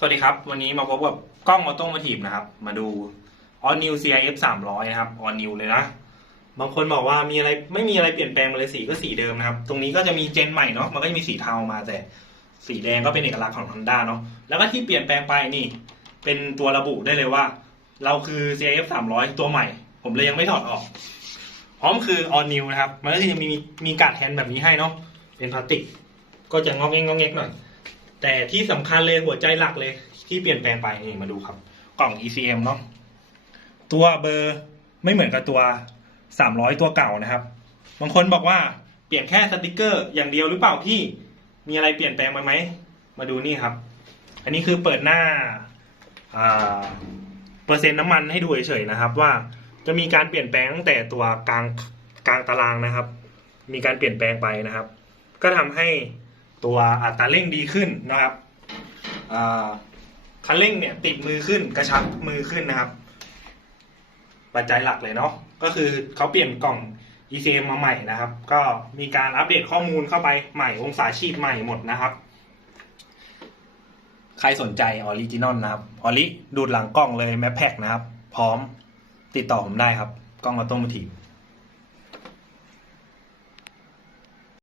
สวัสดีครับ วันนี้มาพบกับกล้องออโต้มาทีฟนะครับ มาดู All New CIF 300 นะครับ All New เลยนะ บางคนบอกว่ามีอะไรไม่มีอะไรเปลี่ยนแปลงเลยสีก็สีเดิมนะครับ ตรงนี้ก็จะมีเจนใหม่เนาะมันก็จะมีสีเทามาแต่ สีแดงก็เป็นเอกลักษณ์ของ Honda เนาะแล้วก็ที่เปลี่ยนแปลงไปนี่ เป็นตัวระบุได้เลยว่า เราคือ CIF 300 ตัวใหม่ ผมเลยยังไม่ถอดออก พร้อมคือ All New นะครับ มันก็จะมีมีการ์ดแทนแบบนี้ให้เนาะเป็นพลาสติก ก็จะงอกแงกงอกแงกหน่อย แต่ที่สำคัญเลยหัวใจหลักเลย ที่เปลี่ยนแปลงไปนี่มาดูครับ กล่อง ECM เนาะตัวเบอร์ไม่เหมือนกับตัว300ตัวเก่านะครับ บางคนบอกว่าเปลี่ยนแค่สติกเกอร์อย่างเดียวหรือเปล่าพี่มีอะไรเปลี่ยนแปลงไปไหม มาดูนี่ครับ อันนี้คือเปิดหน้าอ่าเปอร์เซ็นต์น้ำมันให้ดูเฉยๆนะครับ ว่าจะมีการเปลี่ยนแปลงตั้งแต่ตัวกลางกลางตารางนะครับ มีการเปลี่ยนแปลงไปนะครับ ก็ทำให้ ตัวอัตราเร่งดีขึ้นนะครับคันเร่งเนี่ยติดมือขึ้นกระชับมือขึ้นนะครับ ปัจจัยหลักเลยเนาะก็คือเขาเปลี่ยนกล่อง ECM มาใหม่นะครับ ก็มีการอัปเดตข้อมูลเข้าไปใหม่องศาฉีดใหม่หมดนะครับ ใครสนใจออริจินอลนะครับออริดูดหลังกล้องเลยแมปแพ็กนะครับ พร้อมติดต่อผมได้ครับ กล้องออโตโมทีฟ